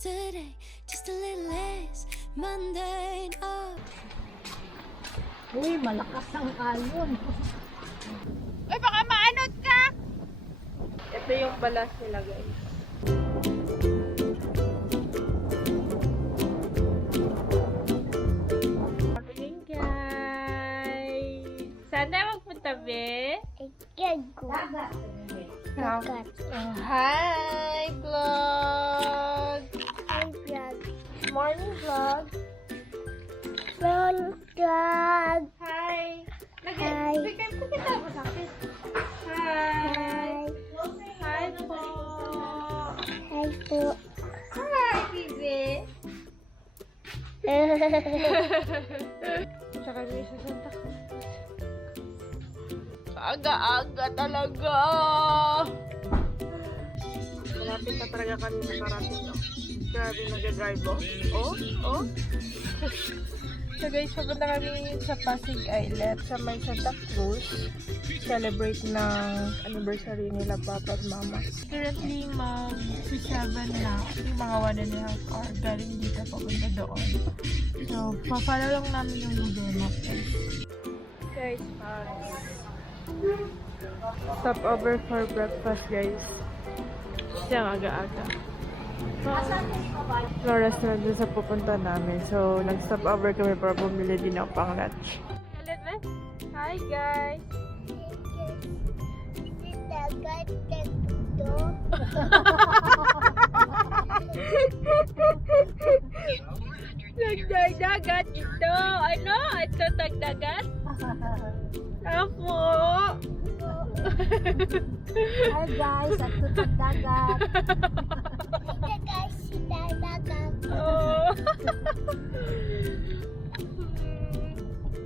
today, just a little less mundane. Oh. Uy, malakas ang alon. Uy, baka maanod ka! Ito yung balas nila, guys. Morning, guys! Saan tayo magpunta, be? Dagat. Dagat. Oh, hi, vlog! Hi, vlog. Morning, vlog! Vlog. Hi! Hi. Bigyan kita mo sa akin. Hi! Hi po! Hi po. Hi, Bibi! Punta kami sa Santa Cruz. Aga-aga talaga! Malapit na talaga kami makarating, no? Grabe nag-drive, oh. Oh. So guys, papunta kami sa Pasig Islet sa may Santa Cruz. Celebrate ng anniversary nila Papa at Mama. Currently, mag-7 na. Yung mga 1.5 hour galing dito papunta doon. So, pa-follow lang namin yung Google Map, guys. Guys, stop over for breakfast, guys. Siyang aga-aga. No restaurant din sa pupunta namin. So, nag-stop over kami para bumili din ng pang lunch. Hi, guys! Dagat dito. Nagdagat ito! Ano? Ito tagdagat? Ako! Hi guys, at tutog dagat. Hi guys, sila dagat. Oh.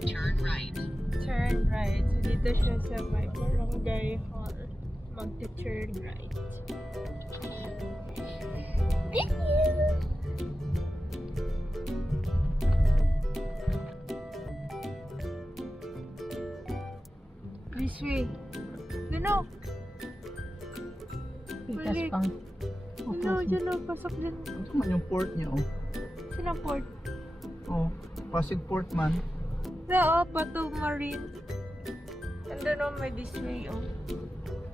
Turn right. Turn right. So, dito siya sa may barangay hall. Mag-turn right. This way. Dino! Pitas Balik. pang. Dino, pasok din. Ito man yung port niya, oh. Sinang port? Oh, Pasig Port man. Oo, Bato Marine. Nandun o, may this way, oh.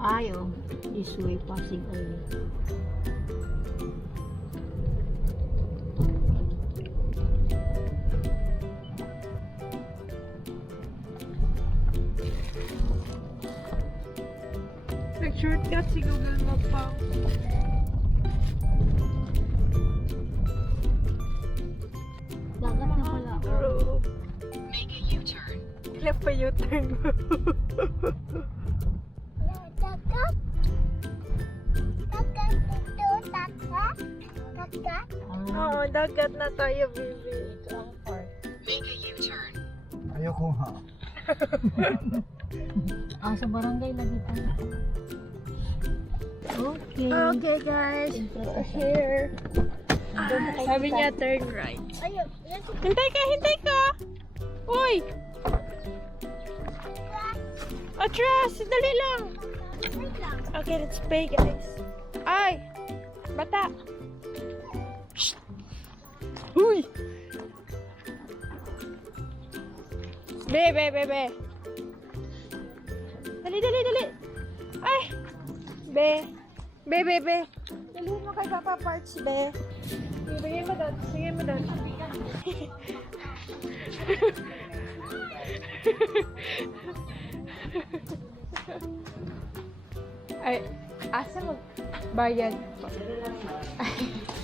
Ayo, this way Pasig Islet. Nag-shortcut si Google Map pa. Dagat na pala. Bro, Make a U-turn. kailan pa U-turn mo? Dagat. Dagat dito, dagat. Dagat. Oo, dagat na tayo, baby. Ito ang park. Make a U-turn. Ayoko ha. Sa barangay lagi tayo. Okay. Okay, guys. We're here. Sabi niya, turn right. Ayun, Hintay ka! Uy! Atras! Dali lang! Okay, let's pay, guys. Ay! Bata! Shh! Uy! Be! Dali! Ay! Be! Dali mo kay Papa Parts, be. Bigay mo doon. Ay, asa magbayad po?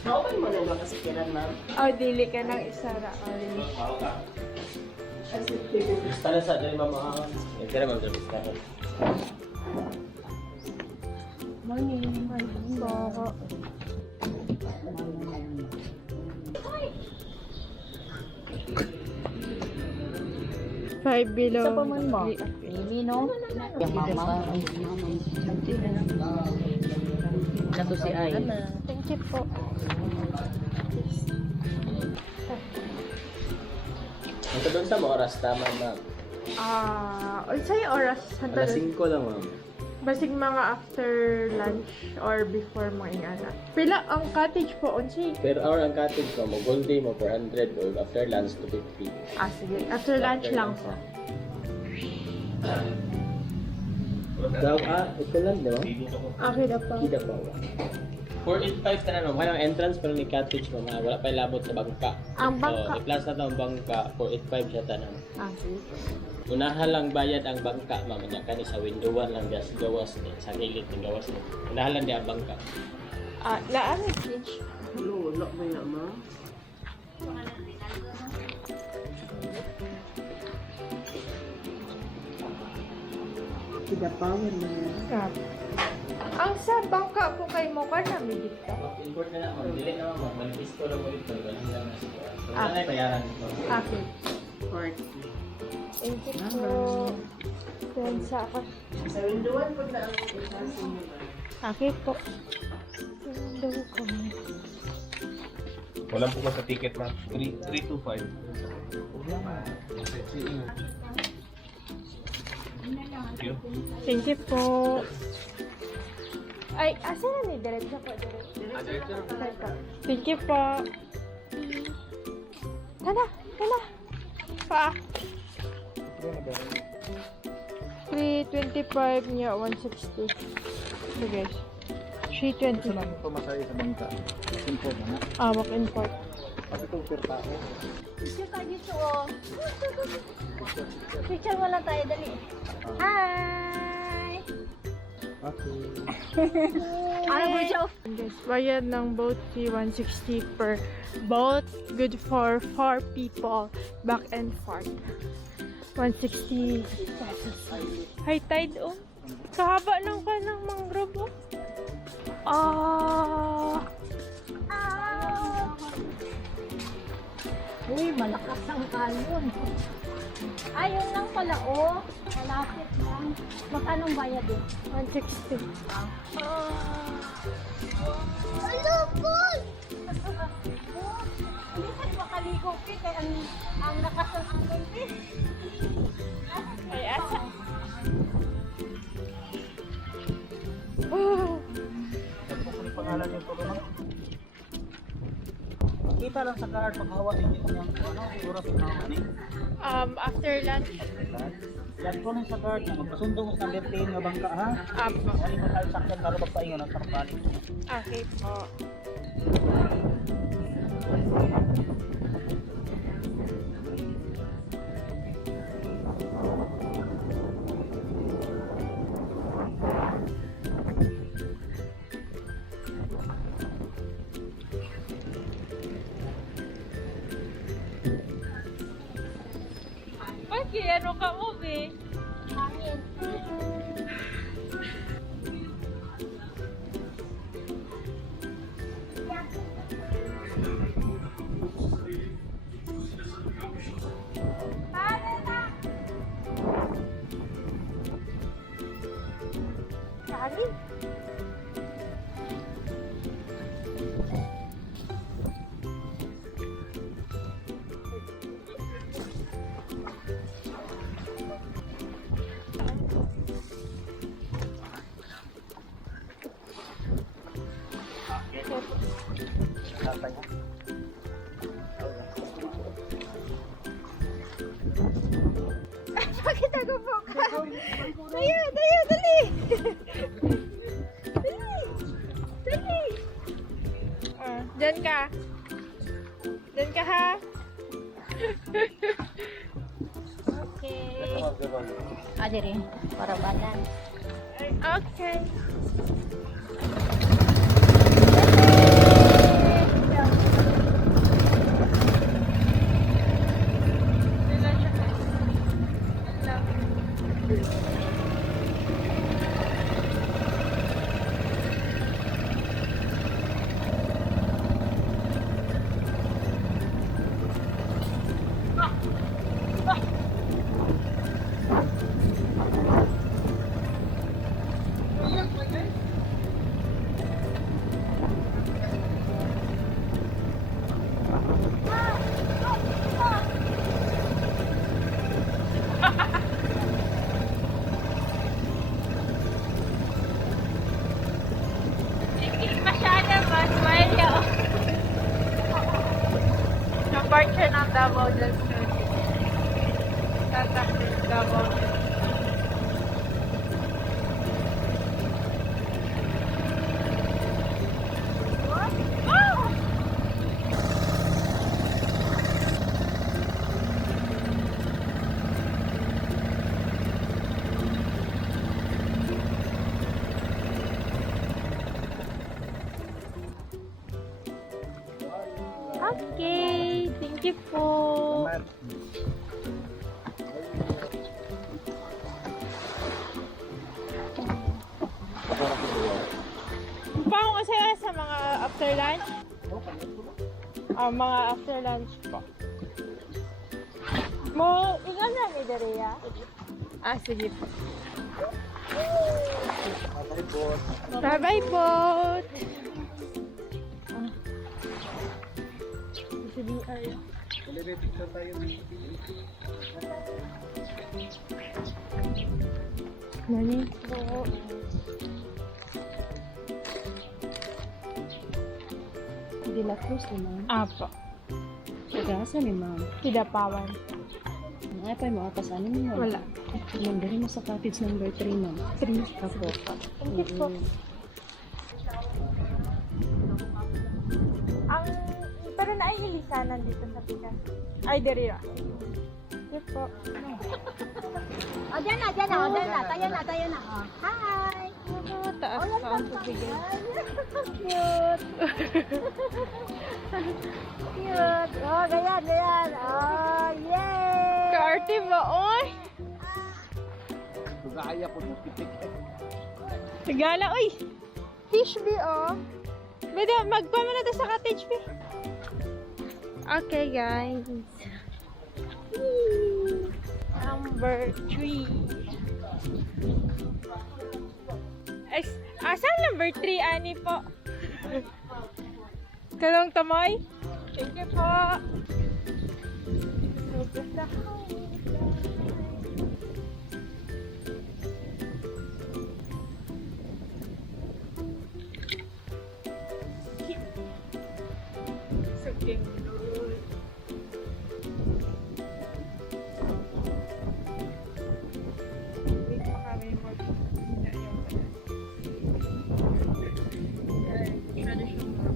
Bawal mo na kasi kiran, ma'am. Oh, dili ka ng isa ra. Sana sa dali mama. Kaya ma'am service ka. morning. Baka. Five below. Sa paman mo? Baby, no? Yung mama. Kato si Ay. Thank you po. Ito doon sa mga oras tama ma'am. Unsay oras? Alas 5 lang ma'am. Basig mga after lunch or before mo ingana. Pila ang cottage po, unsi? Per hour ang cottage ko, mo whole day mo 400 o after lunch 250. Ah, sige. After lunch lang po. Daw, ito lang, no? Okay na po. Kida pa. 485 tanan mo. Kaya ang entrance pero ni cottage mo, wala pa labot sa bangka. Ang bangka. So, i-plus na to ang bangka, 485 siya tanan. Ah, sige. Unahan lang bayad ang bangka, mamanya ka ni sa window 1 lang gas gawas ni sa gilid ng gawas ni. Unahan lang di ang bangka. Ah, laan ang fridge. Wala ba na, ma? Kida power na yan. Ah. Ang sa bangka po kay mo ka na midit ka. Import na na, dili na mo, manifest ko lang mo dito, ganun lang na siya. So, Ah. wala na bayaran mo. Okay. Port. Thank you po. Then sa ako. Sa window 1 po na ang ipasin mo ba? Okay po. Window kami. Wala po ba sa ticket na? 325. Thank you. Thank you po. Ay, asa na ni? Diretso po, diretso. Okay po. Thank you po. Tana, tana. Pa. 325 niya, 160. So guys, 320. Gusto namin pumasaya sa bangka. Simple na. Walk in park. Pati itong per tao. Picture tayo dito, oh. Picture mo lang tayo, dali. Hi! Okay. Ano ba siya? Guys, bayad ng boat fee 160 per boat. Good for 4 people. Back and forth. 160 pesos. High tide, oh. Kahaba ng kanang mangrove, oh. Ah. Uy, malakas ang kalon. Ayun lang pala, oh. Malapit lang. Magkanong bayad eh? 160. Hello, Paul! Hindi ka makaligo, Pi. Kaya ang lakas ng kalon, Pi. Ay, asa? Oh. Ano pangalan yung pagkaman? Kita lang sa card pag hawak ninyo yung oras na ni. After lunch. Yan ko lang sa card na magpasundo mo sa number 10 nga bangka ha. Apo. Ano mo tayo sakyan para magpaingon ang sarapali. Okay po. Okay, ano ka mo, be? Hangin. Hangin. Tatay ha. Bakit ako po ka? Daya, daya, dali! Dali! Dali! Diyan ka. Diyan ka ha. Okay. Adiri, para balan. Okay. Departure ng Davao del Sur. Santa Cruz, Davao del Sur. Okay, thank you po. Paano kasi sa mga after lunch? Mga after lunch po. Mo, ikaw na may dareya? Sige po. Bye-bye po. Nani? Oo. De la Cruz ni ma'am. Apo. Tagasa ni ma'am. Kidapawan. Ay pa mo apasan mo. Wala. Nandun mo sa cottage number 3 ma'am. 3. Apo. Thank you po. Ang, pero naihilisanan dito sa Pinas. Ay, diri ra. Thank you po. O, dyan na. Tayo na. O. Hi! Taas pa ang tubigin. Cute! Cute! Oh, ganyan. Oh, yay! Kaarte ba, oy? Gaya ko ng pitik. Tagala, oy! Fish bee, oh. Pwede, magpama na tayo sa cottage bee. Okay, guys. Number 3. Saan number 3, Ani po? Kalong tamoy? Thank you po. Sige. Hindi pa kami mag-ina yung traditional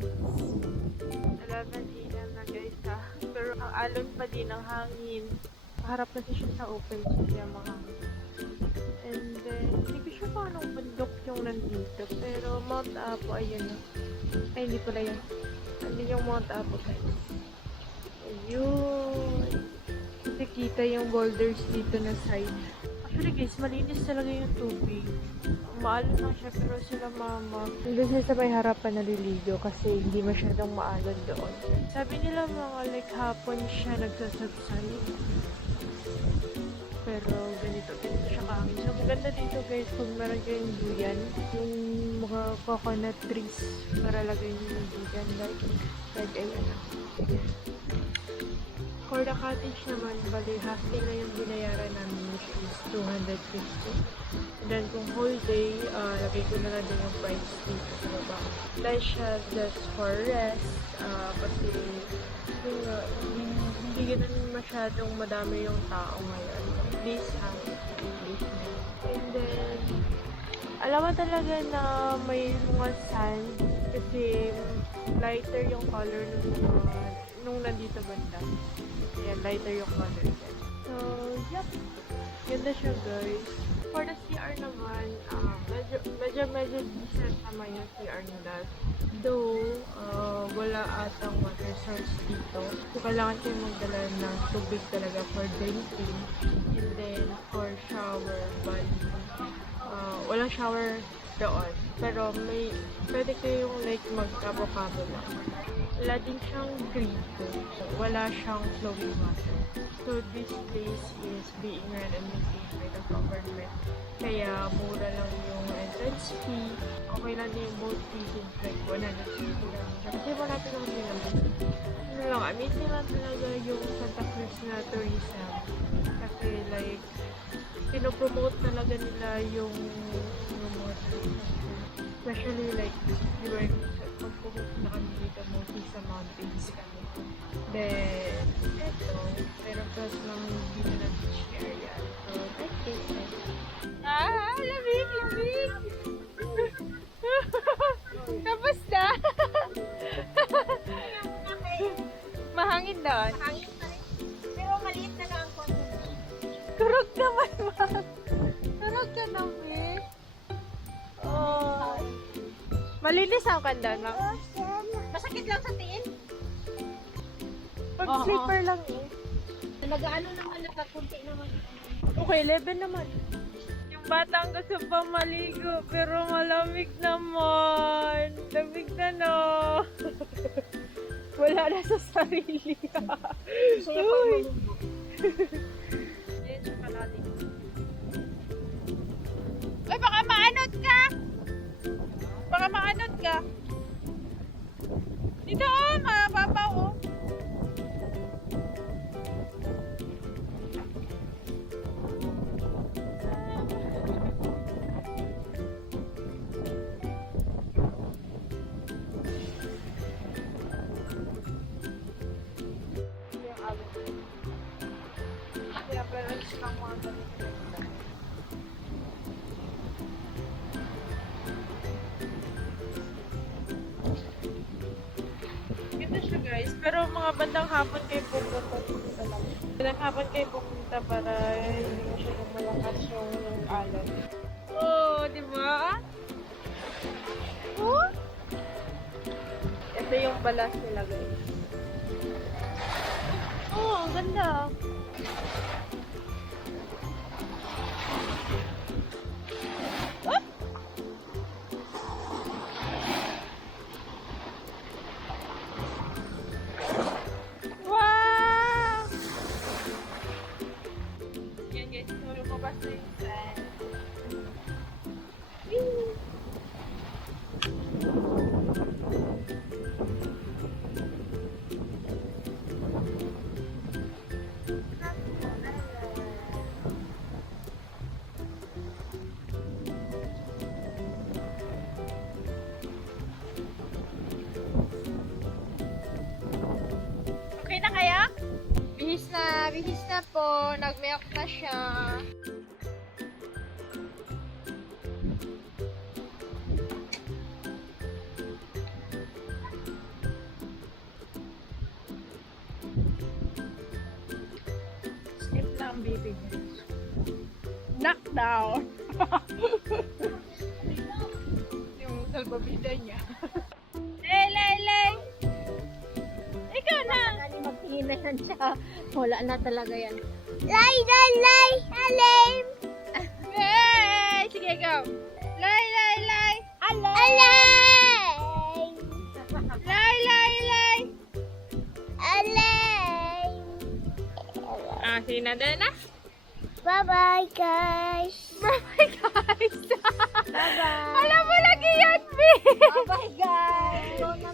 11 AM na guys ha. Pero ang alon pa din ng hangin. Harap kasi siya sa open kaya mga and then hindi ko sure kung anong bundok yung nandito pero Mount Apo ayun na. Ay hindi pala yun. Andun yung Mount Apo guys. Ayun. Nakikita yung boulders dito na side. Actually guys, malinis talaga yung tubig. Maalon lang siya pero sila mama doon sila sa may harapan naliligo kasi hindi masyadong maalon doon. Sabi nila mga like hapon siya nagsasabsay. Pero ganito siya kahangin. So maganda dito guys kung meron kayong duyan. Yung mga coconut trees para lagay nyo yung duyan like ayun na. For the cottage naman, bali half day na yung binayaran namin which is 250. And then kung whole day, lagay ko na lang din yung price dito sa baba. Dahil siya just for rest, kasi hindi ganun masyadong madami yung tao ngayon. Please ha, please. And then, alam mo talaga na may mga sand kasi lighter yung color nung nandito banda. Ayan, lighter yung color niya. So, yep. Ganda siya guys. For the CR naman, medyo decent naman yung CR nila. Though, wala atang water source dito. So, kailangan kayo magdala ng tubig talaga for drinking. And then, for shower, but walang shower doon. Pero pwede kayong like magkabo-kabo lang. Wala din siyang grito. Wala siyang flowing water. So, this place is being run and maintained by the government. Kaya, mura lang yung entrance fee. Okay lang din yung boat fee. Like, 150 lang. Kasi malapit lang din naman. Ano lang, amazing lang talaga yung Santa Cruz na tourism. Kasi, like, pinopromote talaga nila yung mga tourism. Especially, like, di ba, pag pumunta na kami dito, mostly sa mountains kami. Then, ito. Pero plus lang dito na beach area. So, like this. Lamig, lamig! Tapos na! Mahangin doon. Hangin pa rin. Pero maliit na lang ang konti. Kurog naman, ma. Kurog ka namin. Oh. Malinis ang kandan, ma. Masakit lang sa tiin. Pag sleeper lang eh. Nag-ano naman, nagkakunti naman. Okay, 11 naman. Yung batang gusto pa maligo, pero malamig naman. Lamig na no. Wala na sa sarili. Saya pa Uy. maligo. Yan siya kalalim. Uy, baka maanod ka! Baka maanod ka. Dito oh, mapapaw oh. Kaya pero silang mga ganito. Ganda siya guys, pero mga bandang hapon kayo pupunta dito lang. Bandang hapon kayo pupunta para hindi masyadong malakas yung alon. Oh, di ba? Oh? Ito yung balas nila guys. Oh, ang ganda. Oh! Wow! Yan guys, so lumabas na yung sand. Whee! Okay na kaya? Bihis na po. Nag-milk na siya. Sleep lang, baby. Knockdown. Yung salbabida niya. Lay! Ikaw na! Nani magtingin na yan siya. Wala na talaga yan. Lay! Alim! Yay! Sige, go! Lay! Alay! Lay! Alay! Ah, sige na na. Bye-bye, guys! Bye-bye, guys! Bye-bye! Alam mo lagi yan, B! Bye guys! Go na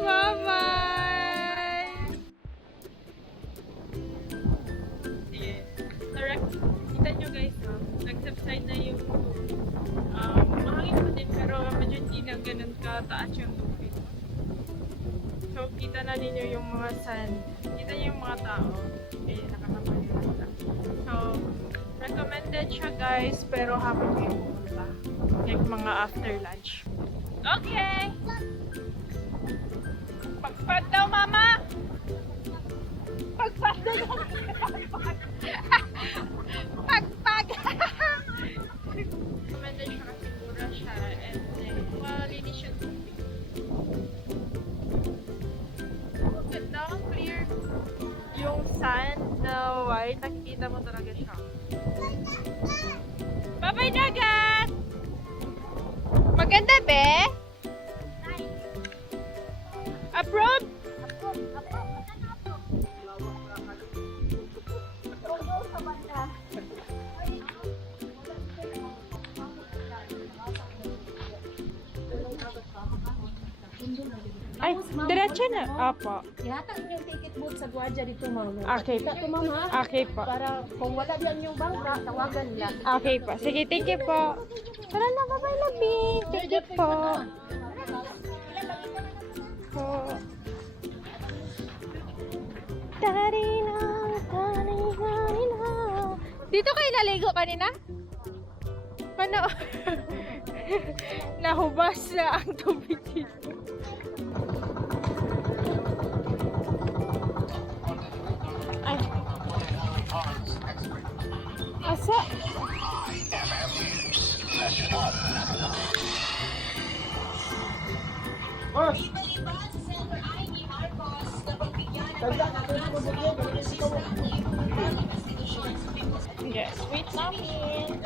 Bye-bye! Sige. Tara, kita nyo guys, nag-subside na yung mahangin pa din, pero medyo hindi na ganun kataas yung tubig. So, kita na ninyo yung mga sand. Kita nyo yung mga tao. Ayun, nakakapagod sila. So, recommended siya guys, pero hapon kayo pumunta. Like mga after lunch. Okay! Pagpag daw, mama! Pagpag daw! Pagpag! Recommended siya kasi mura siya and malinis yung tubig. Ang ganda, ang clear. Yung sand na white, nakikita mo talaga siya. Bye-bye, dagat! Maganda, be? Approve? Ay, diretso na. Apo. Ihatag niyo yung ticket booth sa gwardiya dito, ma'am. Okay Ito, ma'am, ha? Okay po. Para kung wala diyan yung bangka, tawagan nila. Okay po. Sige, thank you po. Tara na, bye-bye, Labi. Thank you po. Po. Dito kayo naligo kanina? Ano? Nahubas na ang tubig dito. Ay. Asa? Yes, wait namin.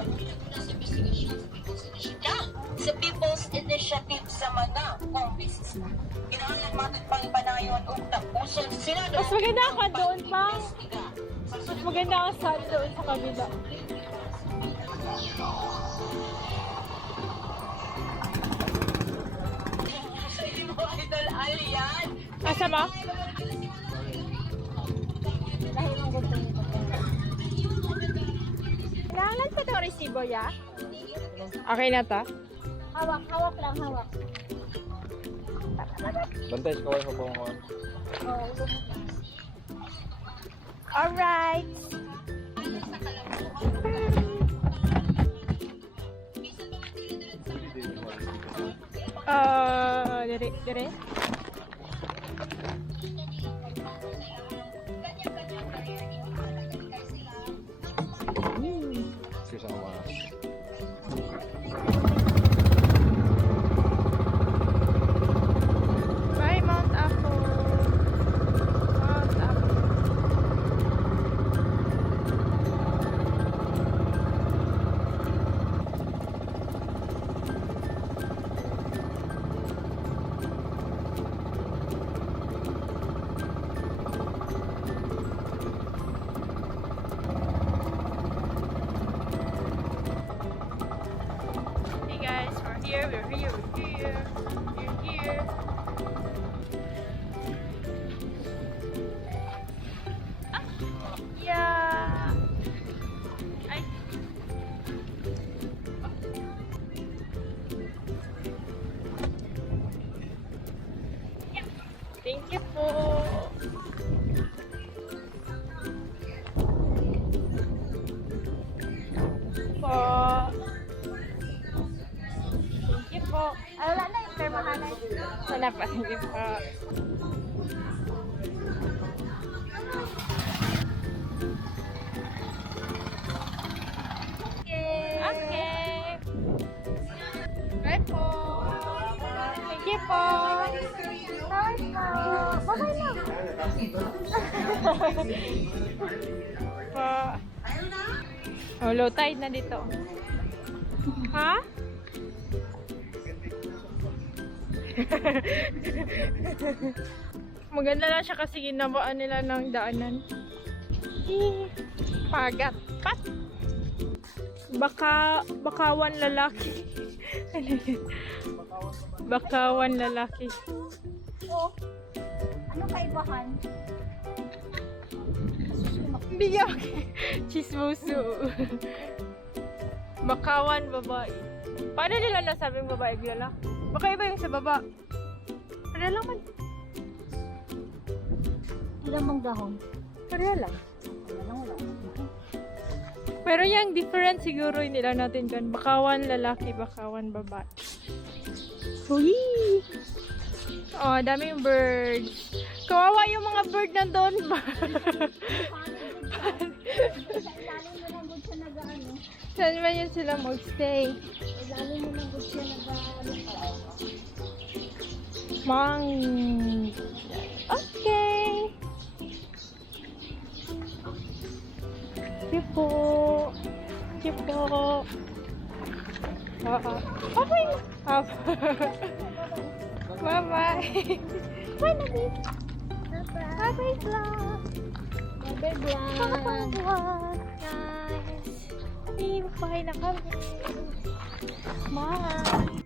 Sa People's Initiative sa mga Congress. Kinahanglan matod pang ipanayon og tapuson sila Mas maganda ka doon pa. Mas maganda ka sa doon sa kabila. sa imo idol Alian. Asa mo? Kailangan pa itong resibo, ya? Okay na to? Hawak, hawak lang, hawak. Bantay, kaway ko po ako. Alright! Dire. Excuse ako. Bye, Mount Apo. Mount Apo. Hey guys, we're here. We're here. Yeah. Ay. Thank you po. Thank you po. Ay, wala na yung permahan na. Wala pa. Thank you po. Okay. Bye po. Thank you po. Bye po. Bye lang. Po. Oh, low tide na dito. Ha? Maganda lang siya kasi ginawaan nila ng daanan. Pagat. Pat. Bakawan lalaki. Ano yun? Bakawan lalaki. Oh. Ano kaibahan? Hindi niya chismoso. Bakawan babae. Paano nila nasabing babae biola? Baka iba yung sa baba. Pareha lang man. Ilang mong dahon? Pareha lang. Wala. Pero yung different siguro nila natin dyan. Bakawan lalaki, bakawan babae. Uy! Oh, daming birds. Kawawa yung mga bird na doon ba? Sa ilalim mo lang gud siya nag-ano. Saan ba yun sila mag-stay? Ilalim mo lang gud siya nag-ano. Mang. Okay. Thank you po. Thank you po. Okay. Bye-bye. Bye, Nabi. Bye-bye, vlog. Bye vlog. Bye-bye, vlog. Guys. Bye na kami. Bye.